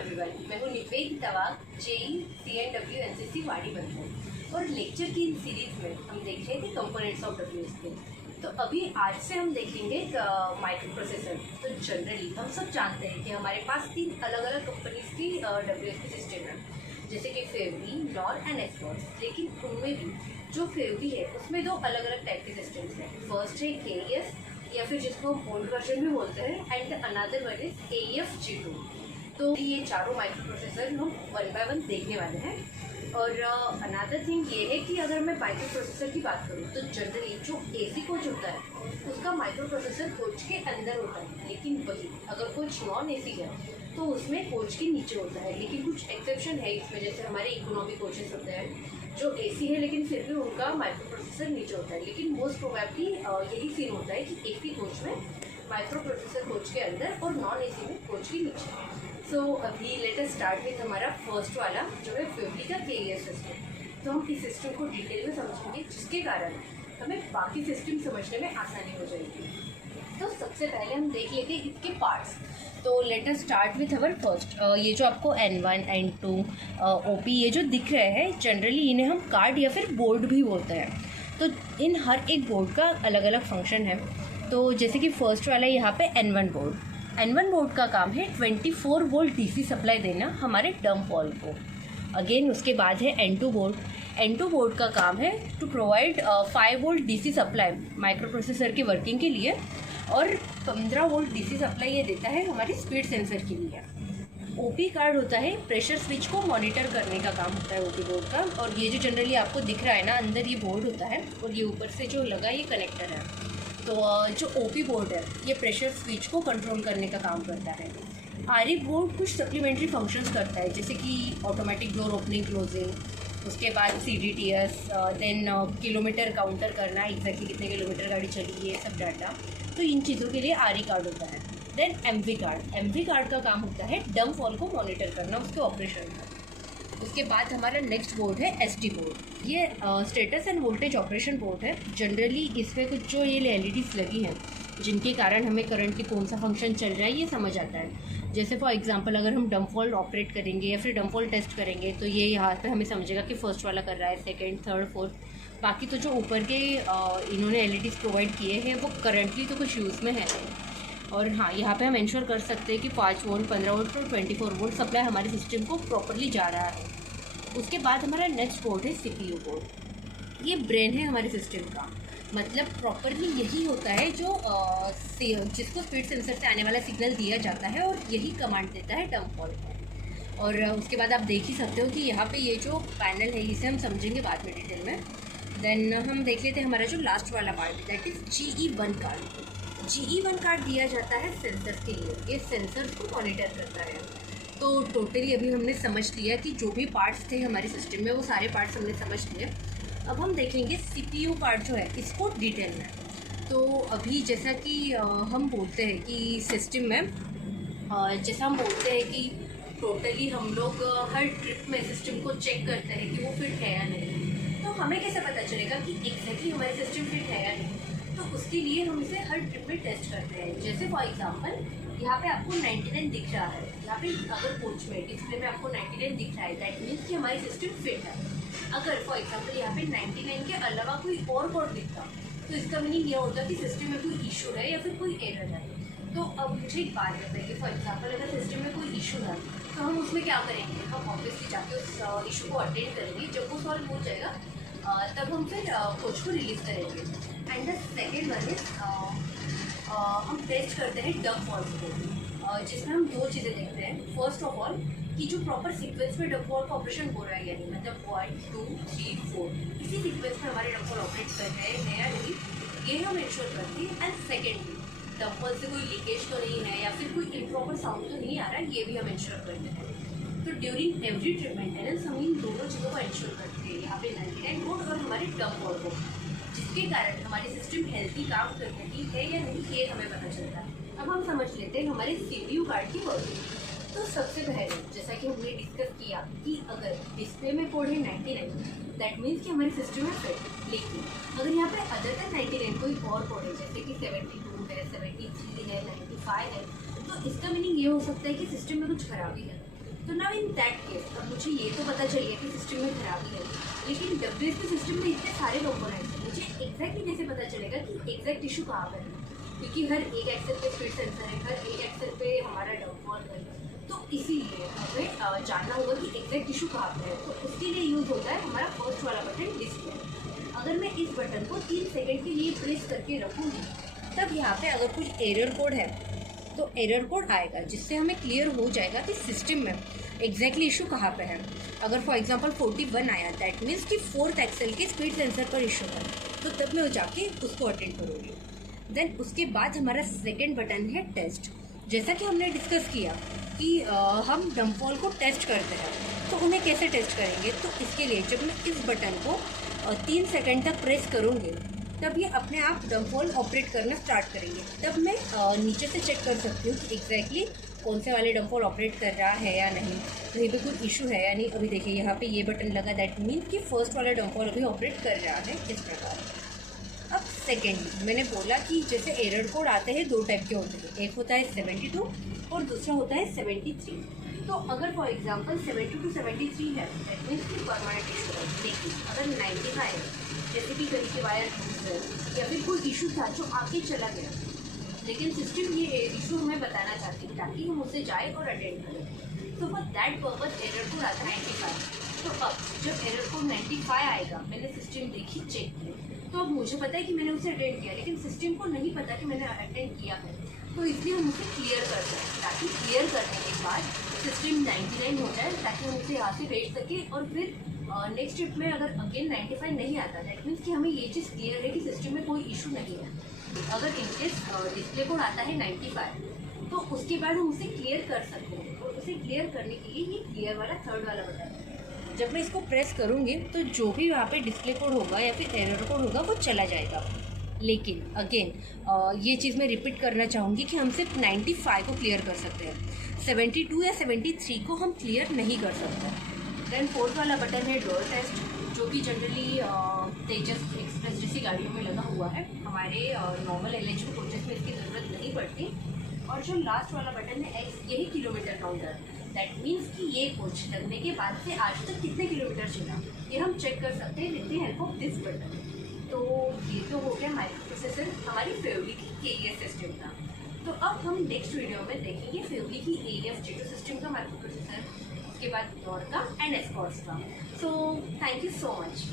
Everyone, मैं हूँ Nivedita JEE CNW NCC वाड़ी बनपुर और लेक्चर की इन सीरीज में हम देख रहे थे कंपोनेंट्स ऑफ WSP। तो अभी आज से हम देखेंगे माइक्रो प्रोसेसर। तो जनरली हम सब जानते हैं कि हमारे पास 3 अलग अलग कंपनीज की WSP सिस्टम है, जैसे कि फेवरी, नॉर एंड एक्सपर्ट। लेकिन उनमें भी जो फेवरी है उसमें 2 अलग अलग टाइप के सिस्टम्स हैं। फर्स्ट है KES या फिर जिसको हम ओल्ड वर्जन भी बोलते हैं, and another one is AEF G2। तो ये चारों माइक्रो प्रोसेसर हम 1 बाय 1 देखने वाले हैं। और अनदर थिंग ये है कि अगर मैं माइक्रो प्रोसेसर की बात करूँ तो जनरली जो AC कोच होता है उसका माइक्रो प्रोसेसर कोच के अंदर होता है, लेकिन वही अगर कोच नॉन AC है तो उसमें कोच के नीचे होता है। लेकिन कुछ एक्सेप्शन है इसमें, जैसे हमारे इकोनॉमी कोचेस होते हैं जो AC है लेकिन फिर भी उनका माइक्रो प्रोसेसर नीचे होता है। लेकिन मोस्ट प्रोबेबली यही सीन होता है कि AC कोच में माइक्रो प्रोसेसर कोच के अंदर और नॉन AC में कोच के नीचे। सो अभी लेट अस स्टार्ट विथ हमारा फर्स्ट वाला जो है फेवरी का KES सिस्टम। तो हम इस सिस्टम को डिटेल में समझेंगे, जिसके कारण हमें बाकी सिस्टम समझने में आसानी हो जाएगी। तो सबसे पहले हम देख लेते हैं इसके पार्ट्स। तो let us start with our first. ये जो आपको N1 N2 OP ये जो दिख रहे हैं, जनरली इन्हें हम कार्ड या फिर बोर्ड भी बोलते हैं। तो इन हर एक बोर्ड का अलग अलग फंक्शन है। तो जैसे कि फर्स्ट वाला यहाँ पे N1 बोर्ड। N1 बोर्ड का काम है 24 वोल्ट DC सप्लाई देना हमारे डंप वॉल को। अगेन उसके बाद है N2 बोर्ड। N2 बोर्ड का काम है to provide 5 volt DC supply microprocessor की वर्किंग के लिए, और 15 वोल्ट DC सप्लाई ये देता है हमारे स्पीड सेंसर के लिए। OP कार्ड होता है प्रेशर स्विच को मॉनिटर करने का काम होता है OP बोर्ड का। और ये जो जनरली आपको दिख रहा है ना, अंदर ये बोर्ड होता है और ये ऊपर से जो लगा ये कनेक्टर है। तो जो OP बोर्ड है ये प्रेशर स्विच को कंट्रोल करने का काम करता है। RE बोर्ड कुछ सप्लीमेंट्री फंक्शंस करता है, जैसे कि ऑटोमेटिक डोर ओपनिंग क्लोजिंग, उसके बाद CDTS, देन किलोमीटर काउंटर करना, एग्जैक्टली कितने किलोमीटर गाड़ी चली ये सब डाटा। तो इन चीज़ों के लिए RE कार्ड होता है। देन MV कार्ड का काम होता है डंप वॉल को मॉनिटर करना, उसके ऑपरेशन का। उसके बाद हमारा नेक्स्ट बोर्ड है ST बोर्ड। ये status end voltage operation board है। जनरली इसमें कुछ जो ये LEDs लगी हैं जिनके कारण हमें करंट कौन सा फंक्शन चल रहा है ये समझ आता है। जैसे फॉर एग्जांपल अगर हम डंप वॉल ऑपरेट करेंगे या फिर डंप वॉल टेस्ट करेंगे तो ये यहाँ पे हमें समझेगा कि फर्स्ट वाला कर रहा है, सेकेंड, थर्ड, फोर्थ। बाकी तो जो ऊपर के इन्होंने LEDs प्रोवाइड किए हैं वो करंटली तो कुछ यूज़ में है नहीं। और हाँ, यहाँ पे हम इंश्योर कर सकते हैं कि 5 वोल्ट, 15 वोल्ट और 24 वोल्ट सप्लाई हमारे सिस्टम को प्रॉपरली जा रहा है। उसके बाद हमारा नेक्स्ट बोर्ड है CPU बोर्ड। ये ब्रेन है हमारे सिस्टम का, मतलब प्रॉपरली यही होता है जो जिसको स्पीड सेंसर से आने वाला सिग्नल दिया जाता है और यही कमांड देता है डंप वॉल को। और उसके बाद आप देख ही सकते हो कि यहाँ पे ये जो पैनल है इसे हम समझेंगे बाद में डिटेल में। देन हम देख लेते हैं हमारा जो लास्ट वाला part, that is GE1 card. GE1 card दिया जाता है सेंसर के लिए, ये सेंसर को मॉनिटर करता है। तो टोटली अभी हमने समझ लिया कि जो भी पार्ट्स थे हमारे सिस्टम में वो सारे पार्ट्स हमने समझ लिए। अब हम देखेंगे CPU पार्ट जो है इसको डिटेल में। तो अभी जैसा कि हम बोलते हैं कि सिस्टम में जैसा हम बोलते हैं कि टोटली हम लोग हर ट्रिप में सिस्टम को चेक करते हैं कि वो फिट है या नहीं। तो हमें कैसे पता चलेगा कि एग्जैक्टली हमारी सिस्टम फिट है या नहीं? तो उसके लिए हम इसे हर ट्रिप में टेस्ट करते हैं। जैसे फॉर एग्जांपल यहाँ पे आपको 99 दिख रहा है, यहाँ पे अगर कोच में डिस्प्ले में आपको 99 दिख रहा है, दैट मीन्स कि हमारी सिस्टम फिट है। अगर फॉर एग्जांपल यहाँ पे 99 के अलावा कोई और कोड दिखता तो इसका मीनिंग ये होता कि सिस्टम में कोई इशू है या फिर कोई एरर है। तो अब मुझे एक बात बताइए, फॉर एग्जांपल अगर सिस्टम में कोई इशू है तो हम उसमें क्या करेंगे? हम ऑब्वियसली जाके उस इशू को अटेंड करेंगे। जब वो सॉल्व हो जाएगा तब हम फिर कोच को रिलीज़ करेंगे। And the second one is हम टेस्ट करते हैं डंप वॉल को, जिसमें हम 2 चीज़ें देखते हैं। फर्स्ट ऑफ ऑल कि जो प्रॉपर सीक्वेंस में डंप वॉल का ऑपरेशन हो रहा है या नहीं, मतलब 1, 2, 3, 4 इसी सीक्वेंस में हमारे डंप वॉल ऑपरेट कर रहे हैं या नहीं, ये हम इंश्योर करते हैं। एंड सेकेंडली डंप वॉल से कोई लीकेज तो नहीं है या फिर कोई इम्प्रॉपर साउंड तो नहीं आ रहा है, ये भी हम इंश्योर करते हैं। तो ड्यूरिंग एवरी ट्रिप मेंटेनेंस हम इन दोनों चीज़ों को इंश्योर करते हैं, यहाँ पे 99 बोर्ड और हमारे डंप वॉल को, जिसके कारण हमारी सिस्टम हेल्थी काम कर रही है या नहीं ये हमें पता चलता है। अब हम समझ लेते हैं हमारे CPU कार्ड की वर्किंग। तो सबसे पहले जैसा कि हमने डिस्कस किया कि अगर डिस्प्ले में कोड है 99, दैट मीन्स कि हमारी सिस्टम है फिट। लेकिन अगर यहाँ पे अदर देन 99 कोई और कोड है, जैसे कि 72 है, 73 है, 95 है, तो इसका मीनिंग ये हो सकता है कि सिस्टम में कुछ खराबी है। तो नाउ इन दैट केस अब मुझे ये तो पता चल गया कि सिस्टम में खराबी है, लेकिन WSP सिस्टम में इतने सारे कंपोनेंट्स हैं, मुझे एग्जैक्टली कैसे पता चलेगा कि एग्जैक्ट इशू कहाँ पर है, क्योंकि हर एक एक्सेल पे स्पीड सेंसर है, हर एक एक्सेल पे हमारा डंपॉल है, तो इसीलिए हमें जानना होगा कि एग्जैक्ट इशू कहाँ पर है। तो उसके लिए यूज़ होता है हमारा फर्स्ट वाला बटन डिस्प्ले। अगर मैं इस बटन को 3 सेकंड के लिए प्रेस करके रखूँगी, तब यहाँ पे अगर कुछ एरर कोड है तो एरर कोड आएगा, जिससे हमें क्लियर हो जाएगा कि सिस्टम में एग्जैक्टली इशू कहाँ पे है। अगर फॉर एग्जांपल 41 आया, दैट मीन्स कि 4th एक्सेल के स्पीड सेंसर पर इशू है, तो तब मैं जाके उसको अटेंड करूँगी। देन उसके बाद हमारा सेकेंड बटन है टेस्ट। जैसा कि हमने डिस्कस किया कि हम डंपॉल को टेस्ट करते हैं, तो उन्हें कैसे टेस्ट करेंगे, तो इसके लिए जब मैं इस बटन को 3 सेकंड तक प्रेस करूँगी, तब ये अपने आप डंपॉल ऑपरेट करना स्टार्ट करेंगे। तब मैं नीचे से चेक कर सकती हूँ कि एग्जैक्टली कौन से वाले डंपॉल ऑपरेट कर रहा है या नहीं, कहीं पे कोई इशू है या नहीं। अभी देखिए यहाँ पे ये बटन लगा, दैट मीन कि फर्स्ट वाला डंपॉल अभी ऑपरेट कर रहा है इस प्रकार। अब सेकेंडली मैंने बोला कि जैसे एरर कोड आते हैं 2 टाइप के होते हैं, एक होता है 72 और दूसरा होता है 73। तो अगर फॉर एग्जांपल 72 to 73 है, दैट मीन्स कि परमानेंट इशू है। लेकिन अगर 95 है, जैसे कि कहीं के वायर या फिर कोई इशू था जो आगे चला गया, लेकिन सिस्टम ये इशू हमें बताना चाहती है ताकि हम उससे जाए और अटेंड करें, तो for that purpose error code आता है 95। तो अब जब एरर कोड 95 आएगा, मैंने सिस्टम देखी, चेक की, तो अब मुझे पता है कि मैंने उसे अटेंड किया, लेकिन सिस्टम को नहीं पता कि मैंने अटेंड किया है, तो इसलिए हम उसे क्लियर करते हैं, ताकि क्लियर करने के बाद सिस्टम 99 हो जाए, ताकि हम उसे यहाँ से भेज सकें। और फिर नेक्स्ट स्टेप में अगर अगेन 95 नहीं आता, दैट मीन्स कि हमें ये चीज़ क्लियर है कि सिस्टम में कोई इशू नहीं है। अगर इनकेस डिस्प्ले कोड आता है 95, तो उसके बाद हम उसे क्लियर कर सकते हैं, और उसे क्लियर करने के लिए ये क्लियर वाला थर्ड वाला बटन है। जब मैं इसको प्रेस करूँगी तो जो भी वहाँ पे डिस्प्ले कोड होगा या फिर एरर कोड होगा वो चला जाएगा। लेकिन अगेन ये चीज़ मैं रिपीट करना चाहूँगी कि हम सिर्फ 95 को क्लियर कर सकते हैं, 72 या 73 को हम क्लियर नहीं कर सकते। देन फोर्थ वाला बटन है डोर टेस्ट, जो कि जनरली तेजस एक्सप्रेस जैसी गाड़ियों में लगा हुआ है। हमारे नॉर्मल LHV कोचेस में इसकी ज़रूरत नहीं पड़ती। और जो लास्ट वाला बटन है X, यही किलोमीटर काउंटर, दैट मीन्स कि ये कोच लगने के बाद से आज तक कितने किलोमीटर चला, ये हम चेक कर सकते हैं with the help of this button. तो ये तो हो गया माइक्रो प्रोसेसर हमारी फेवली की KES सिस्टम का। तो अब हम नेक्स्ट वीडियो में देखेंगे फेवली की AEF J2 सिस्टम का माइक्रो प्रोसेसर, उसके बाद डॉर का एंड एस्कॉर्ट्स का। So thank you so much.